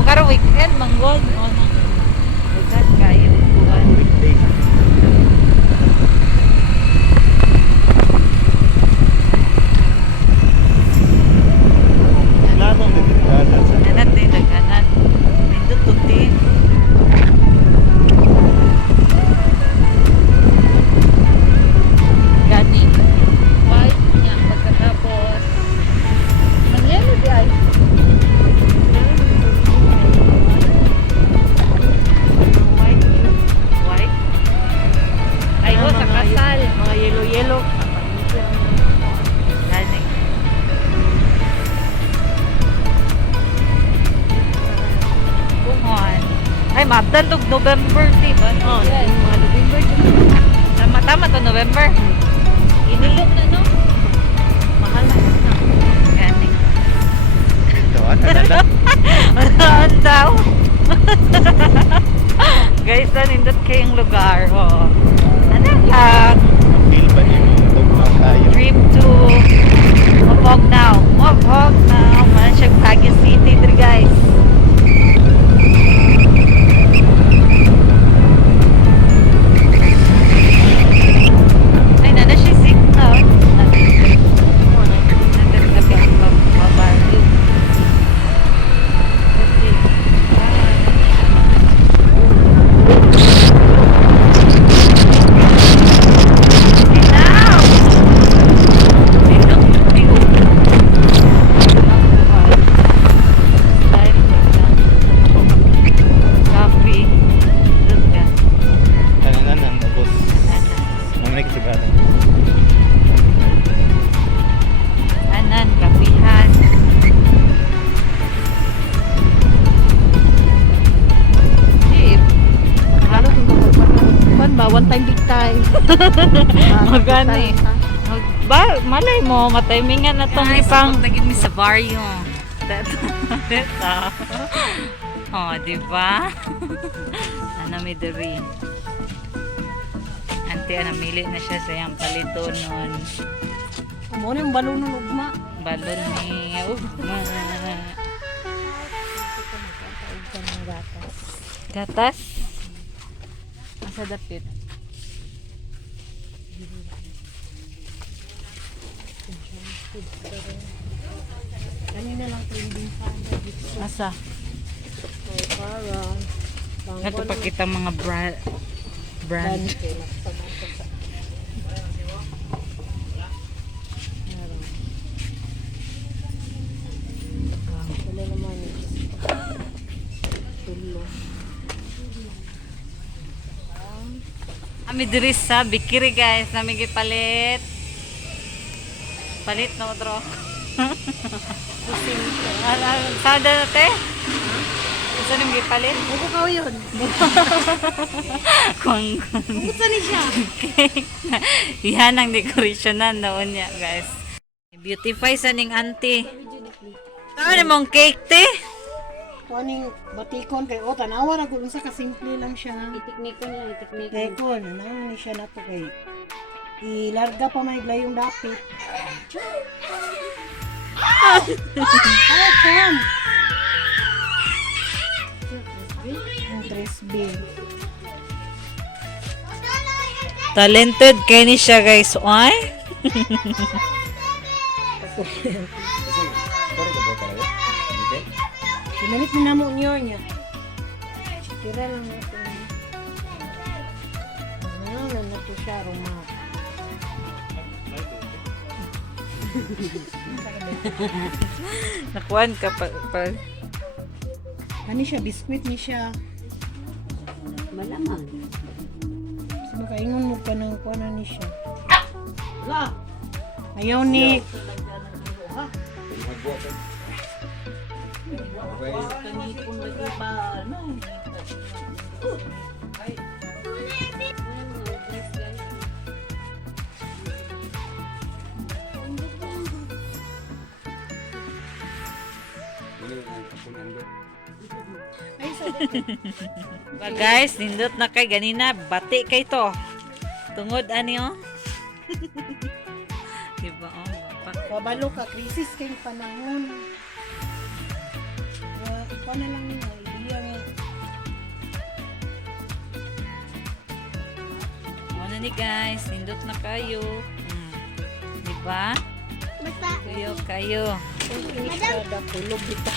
O karong weekend manggod. O nang lugar kayo buwan. Weekday. Lamang din dagdagan sa Anak din daghanan. Nindot tuti. Gani. White niya pagkatapos. Nangyelo di ay. White. White. Ay, ho, sa kasal. Mga yellow-yellow. Gani. Bungon. Ay, mabdan to November, di ba? Oh, Yes. yung mga November. Tama-tama to November. Inilog na, no? Mahal na. Gani. ito. Ano na lang? Ano daw? Guys, nindot kayong lugar. Oh. Ano lang? Feel ba niyo yung tugnaw tayo? Trip to Mabognaw. Mabognaw. Man siya Baguio City, dre, guys. Ay, nana siya signal. Nandun gabi ang babaril. Now! Coffee. Look ka. Kananan ang ubos. Mamay kasigatan. Anan, kapihan. Jeep. Halo kung kapag ba? One time big time. Magani. Ba, malay mo, matimingan na itong ipang... Naging mi sa baryo. Ito. Oh, di ba? Ano mi diri. Ante, namili na siya sa iyang palito nun. Mo yung balon ng ugma. Balon ni ugma. Gatas? Asa dapit? Kanina lang trending sa Asa? para Ito pa kitang mga brand. Wala naman. Tulo. Ami diri sa Bikiri, guys, nami gipalit. Palit na otro. Saan na te? Saan nang gipalit? Huwag ko yun. Kung Buksan ni siya. yan ang dekorasyonan noon niya, guys. Beautify sa ning auntie. Ano mong cake, te? Kuning batikon kay o tanawa ra gud sa kasimple lang siya. Itiknikon lang, itiknikon. Batikon, ano ni siya nato kay ilarga pa may glayong dapit. Ah, come. Ang 3B. Talented kay ni siya, guys. Oy. Sorry ka ba talaga? Hindi? Pinalit ni namo niya. Tira lang nato. Ano na to siya ruma. Nakuan ka pa. Ani siya biskwit ni siya. Malaman. Kasi makaingon mo pa ng kuana ni siya. La. Ayaw ni Ba guys, nindot na kay ganina, bati kay to. Tungod ani oh. Diba oh, pa. Kabalo ka, krisis kay panahon. Kuha na lang niya. Ibiyang Ano ni guys, nindot na kayo. Di ba? Basta, Kayo. Madam! Kulog kita.